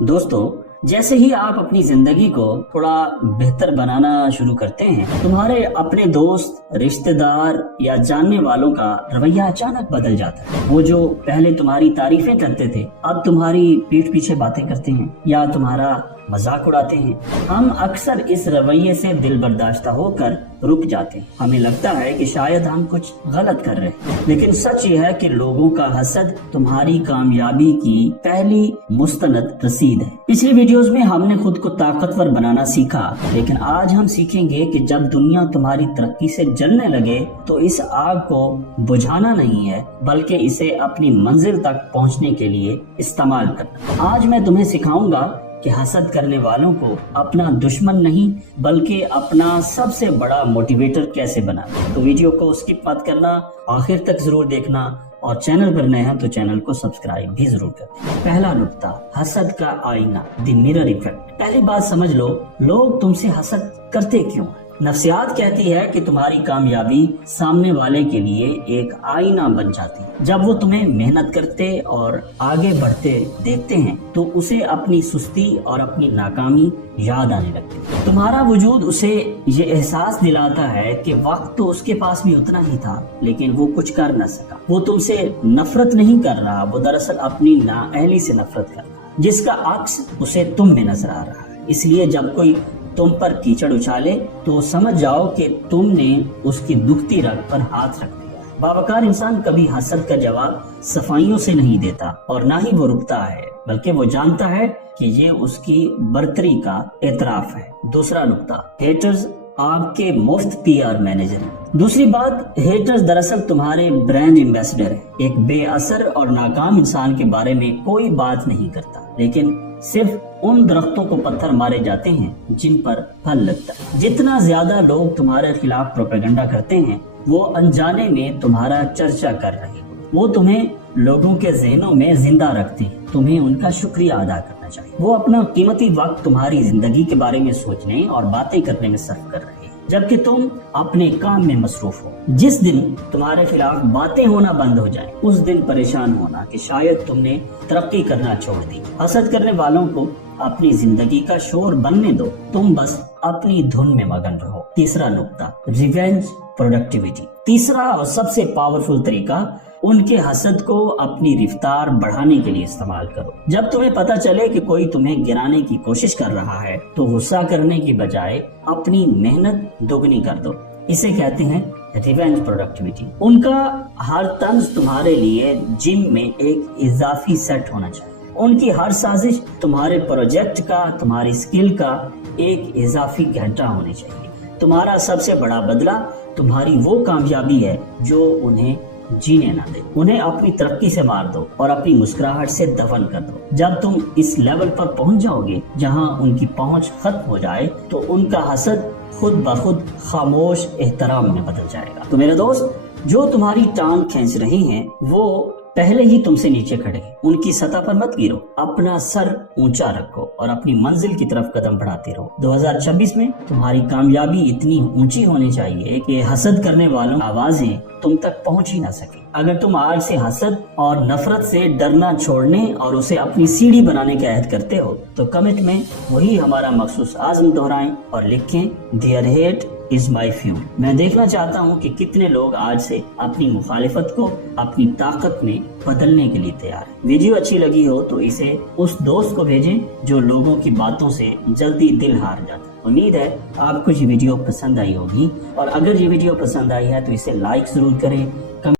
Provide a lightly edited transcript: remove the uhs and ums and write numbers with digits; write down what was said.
दोस्तों, जैसे ही आप अपनी जिंदगी को थोड़ा बेहतर बनाना शुरू करते हैं, तुम्हारे अपने दोस्त, रिश्तेदार या जानने वालों का रवैया अचानक बदल जाता है। वो जो पहले तुम्हारी तारीफें करते थे, अब तुम्हारी पीठ पीछे बातें करते हैं या तुम्हारा मजाक उड़ाते हैं। हम अक्सर इस रवैये से दिल बर्दाश्त होकर रुक जाते हैं। हमें लगता है कि शायद हम कुछ गलत कर रहे हैं, लेकिन सच ये है कि लोगों का हसद तुम्हारी कामयाबी की पहली मुस्तनद रसीद है। पिछली वीडियोस में हमने खुद को ताकतवर बनाना सीखा, लेकिन आज हम सीखेंगे कि जब दुनिया तुम्हारी तरक्की से जलने लगे तो इस आग को बुझाना नहीं है, बल्कि इसे अपनी मंजिल तक पहुंचने के लिए इस्तेमाल करना। आज मैं तुम्हें सिखाऊंगा कि हसद करने वालों को अपना दुश्मन नहीं बल्कि अपना सबसे बड़ा मोटिवेटर कैसे बनाना। तो वीडियो को स्किप मत करना, आखिर तक जरूर देखना और चैनल पर नए हैं तो चैनल को सब्सक्राइब भी जरूर करें। पहला नुक्ता, हसद का आईना, द मिरर इफेक्ट। पहली बात समझ लो, लोग तुमसे हसद करते क्यों? नफ्सियात कहती है कि तुम्हारी कामयाबी सामने वाले के लिए एक आईना बन जाती है। जब वो तुम्हें मेहनत करते और आगे बढ़ते देखते हैं तो उसे अपनी सुस्ती और अपनी नाकामी याद आने लगती है। तुम्हारा वजूद उसे ये एहसास दिलाता है कि वक्त तो उसके पास भी उतना ही था, लेकिन वो कुछ कर न सका। वो तुमसे नफरत नहीं कर रहा, वो दरअसल अपनी नाअहली से नफरत कर रहा, जिसका अक्स उसे तुम में नजर आ रहा है। इसलिए जब कोई तुम पर कीचड़ उछाले तो समझ जाओ कि तुमने उसकी दुखती रग पर हाथ रख दिया। बावकार इंसान कभी हसद का जवाब सफाइयों से नहीं देता और ना ही वो रुकता है, बल्कि वो जानता है कि ये उसकी बर्तरी का एतराफ है। दूसरा नुक्ता, हेटर्स आपके मुफ्त पीआर मैनेजर हैं। दूसरी बात, हेटर्स दरअसल तुम्हारे ब्रांड एम्बेसडर है। एक बेअसर और नाकाम इंसान के बारे में कोई बात नहीं करता, लेकिन सिर्फ उन दरख्तों को पत्थर मारे जाते हैं जिन पर फल लगता है। जितना ज्यादा लोग तुम्हारे खिलाफ प्रोपेगेंडा करते हैं, वो अनजाने में तुम्हारा चर्चा कर रहे हैं। वो तुम्हें लोगों के जहनों में जिंदा रखते हैं। तुम्हें उनका शुक्रिया अदा करना चाहिए। वो अपना कीमती वक्त तुम्हारी जिंदगी के बारे में सोचने और बातें करने में सर्फ कर रहे हैं, जबकि तुम अपने काम में मसरूफ हो। जिस दिन तुम्हारे खिलाफ बातें होना बंद हो जाए, उस दिन परेशान होना कि शायद तुमने तरक्की करना छोड़ दी। हसद करने वालों को अपनी जिंदगी का शोर बनने दो, तुम बस अपनी धुन में मगन रहो। तीसरा नुक्ता, रिवेंज प्रोडक्टिविटी। तीसरा और सबसे पावरफुल तरीका, उनके हसद को अपनी रफ्तार बढ़ाने के लिए इस्तेमाल करो। जब तुम्हें पता चले कि कोई तुम्हें गिराने की कोशिश कर रहा है तो गुस्सा करने की बजाय अपनी मेहनत दोगुनी कर दो। इसे कहते हैं रिवेंज प्रोडक्टिविटी। उनका हर तंज तुम्हारे लिए जिम में एक इजाफी सेट होना चाहिए। उनकी हर साजिश तुम्हारे प्रोजेक्ट का, तुम्हारी स्किल का एक इजाफी घंटा होनी चाहिए। तुम्हारा सबसे बड़ा बदला तुम्हारी वो कामयाबी है जो उन्हें जीने ना दे। उन्हें अपनी तरक्की से मार दो और अपनी मुस्कुराहट से दफन कर दो। जब तुम इस लेवल पर पहुंच जाओगे जहां उनकी पहुंच खत्म हो जाए तो उनका हसद खुद ब खुद खामोश एहतराम में बदल जाएगा। तो मेरे दोस्त, जो तुम्हारी टांग खींच रही हैं, वो पहले ही तुमसे नीचे खड़े हैं। उनकी सतह पर मत गिरो, अपना सर ऊंचा रखो और अपनी मंजिल की तरफ कदम बढ़ाते रहो। 2026 में तुम्हारी कामयाबी इतनी ऊंची होनी चाहिए कि हसद करने वालों की आवाजें तुम तक पहुंच ही ना सके। अगर तुम आज से हसद और नफरत से डरना छोड़ने और उसे अपनी सीढ़ी बनाने का अहद करते हो तो कमिट में वही हमारा मखसूस आज़म दोहराएं और लिखें, their hate is my fuel. मैं देखना चाहता हूँ कि कितने लोग आज से अपनी मुखालिफत को अपनी ताकत में बदलने के लिए तैयार हैं। वीडियो अच्छी लगी हो तो इसे उस दोस्त को भेजें जो लोगों की बातों से जल्दी दिल हार जाता है। उम्मीद है आपको ये वीडियो पसंद आई होगी, और अगर ये वीडियो पसंद आई है तो इसे लाइक जरूर करें।